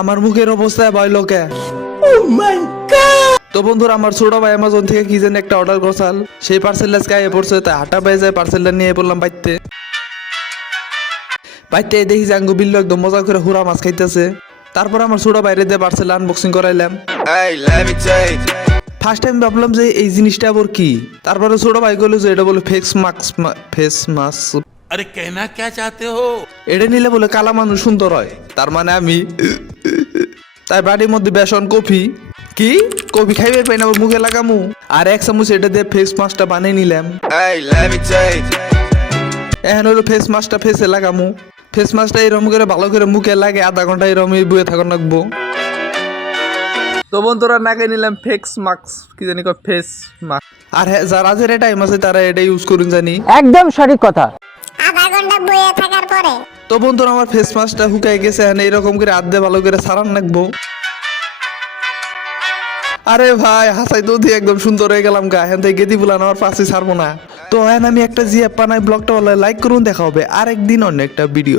আমার মুখের অবস্থা ভয় লোকে। তো বন্ধুরা আমার ছোট ভাই অ্যামাজন থেকে কি জানি একটা অর্ডার করছাল, সেই পার্সেলটা আজকে আইয়ে পড়ছে, তাই হাঁটা পেয়ে যায় পার্সেলটা নিয়ে পড়লাম বাইতে। বাইতে দেখি যে আঙ্গু বিল্লু একদম মজা করে হুরা মাছ খাইতেছে। তারপর আমার ছোট বাইরে দিয়ে পার্সেল আনবক্সিং করাইলাম। ফার্স্ট টাইম ভাবলাম যে এই জিনিসটা আবার কি, তারপরে ছোট ভাই বললো যে এটা বলে ফেস মাস্ক। अरे कहना क्या चाहते हो? এটা নিলে বলে কালা মানুষ সুন্দর হয়, তার মানে আমি। তাই বাড়ির মধ্যে বেসন কফি কি কফি খাইবে পাই না মুখে লাগামু, আর এক চামচ এটা দিয়ে ফেস মাস্কটা বানিয়ে নিলাম। এখন হলো ফেস মাস্কটা ফেসে লাগামু। ফেস মাস্কটা এরকম করে ভালো করে মুখে লাগে, আধা ঘন্টা এরকম বুয়ে থাকুন রাখবো। তো বন্ধুরা নাকে নিলাম ফেস মাস্ক, কি জানি কয় ফেস মাস্ক। আর হ্যাঁ, যারা যে টাইম আছে তারা এটা ইউজ করুন জানি। একদম সঠিক কথা। আধা ঘন্টা বইয়ে থাকার পরে তো বন্ধুরা আমার ফেস মাস্কটা হুকাই গেছে, এখন এরকম করে হাত দিয়ে ভালো করে সারান রাখবো। আরে ভাই হাসাই তো দিয়ে একদম সুন্দর হয়ে গেলাম গা, এখান থেকে গেদি বুলান আমার পাশে ছাড়বো না। তো এখন আমি একটা জিএফ বানাই, ব্লগটা লাইক করুন, দেখা হবে আরেকদিন অন্য একটা ভিডিও।